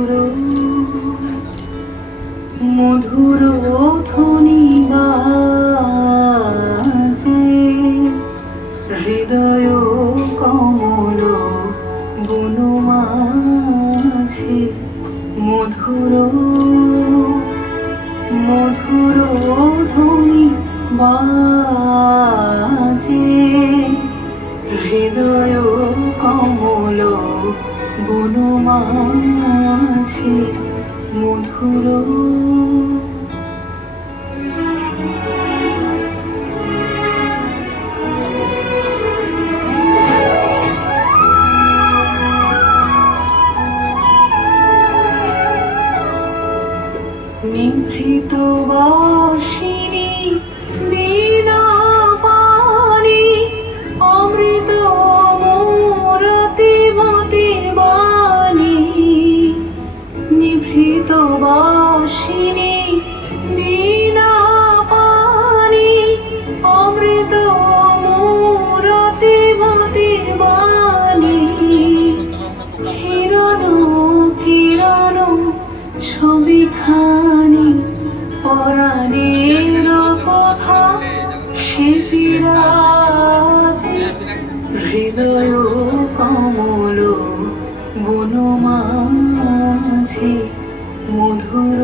মধুর মধুর ধ্বনি বাজে হৃদয় কমল বনমাঝে মধুর মধুর ধ্বনি বাজে হৃদয় কমল বনমাঝে মধুর নিভৃত বাসিনী বীণা পানি অমৃত মোরতি মতি বাণী নিভৃত বাসিনী বীণা পানি অমৃত মোরতি মতি বাণী কিরণ কিরণ ছবিখানি পরাণের কথা সে বিরাজে হৃদয় কমল বনমাঝে মধুর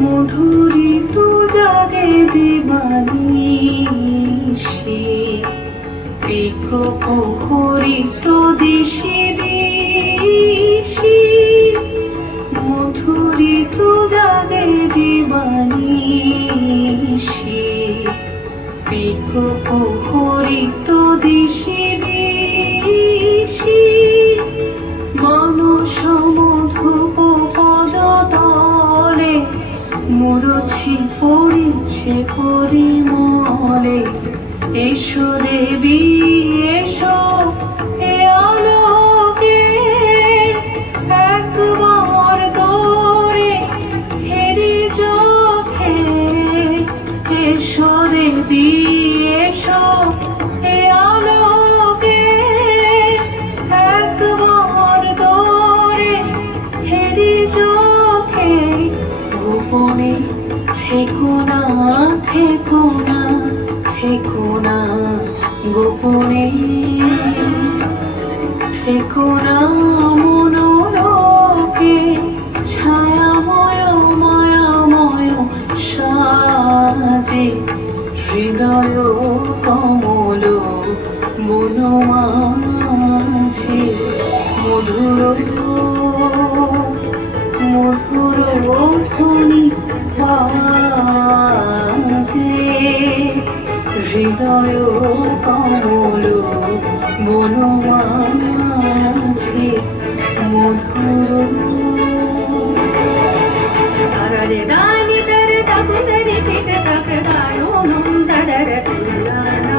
মধুরিত জাগে দিবানিশি পিক প্রহরিত দিশি দিশি মধুরিত জাগে দিবানিশি পিক প্রহরিত দিশি দিশি মানস মধুপ পদতলে মুরছি পড়েছে পরিমলে এসো দেবী এসো এ আলোকে একবার তোরে হেরি চোখে এসো দেবী এসো এ আলোকে একবার তোরে হেরি চোখে গোপনে থেকো না থেকো না থেকো না গোপনে থেকো না মনোলোকে ছায়াময় মায়াময় সাজে হৃদয় কমল বনমাঝে মধুর মধুর ধ্বনি বাজে হৃদয় কমল বনমাঝে মধুর তারারে দানি তারে তাপুতারে পিঠে তাকে দানো নম তারারে তুলানা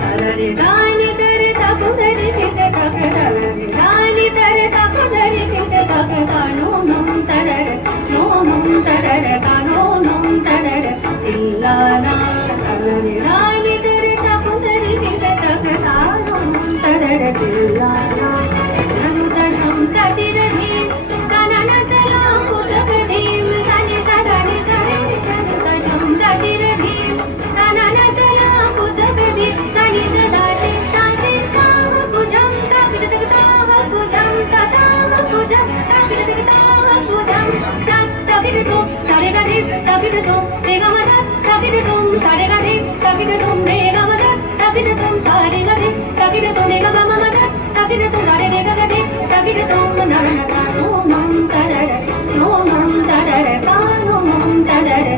তারারে দানি তারে তাপুতারে পিঠে তাকে তারারে দানি তারে তাপুতারে পিঠে তাকে দানো নম তারারে নম তারারে দানো নম তারারে তুলানা তারারে দানি তারে তাপুতারে পিঠে তাকে দানো নম তারারে তুলানা নম তারাম কাটিরে ধীম কানানা তলা পুতকে ধীম সানি সাদানি সারে চলতা চন্দ্রা তীরে ধীম কানানা তলা পুতকে ধীম সানি সদাতে তাতে কাম পুজম তাবিরতে কাম পুজম তাতাম পুজম তাবিরতে কাম পুজম তাবিরতো সারে গাধি তাবিরতো রেগামাদা তাবিরতো সারে গাধি তাবিরতো রেগামাদা তাবিরতো সারে গাধি তাবিরতো রেগামাদা তাবিরতো সারে রেগাগাধি তাবিরতো নানা নানা নো মম তারারে নো মম তারারে কানো মম তারারে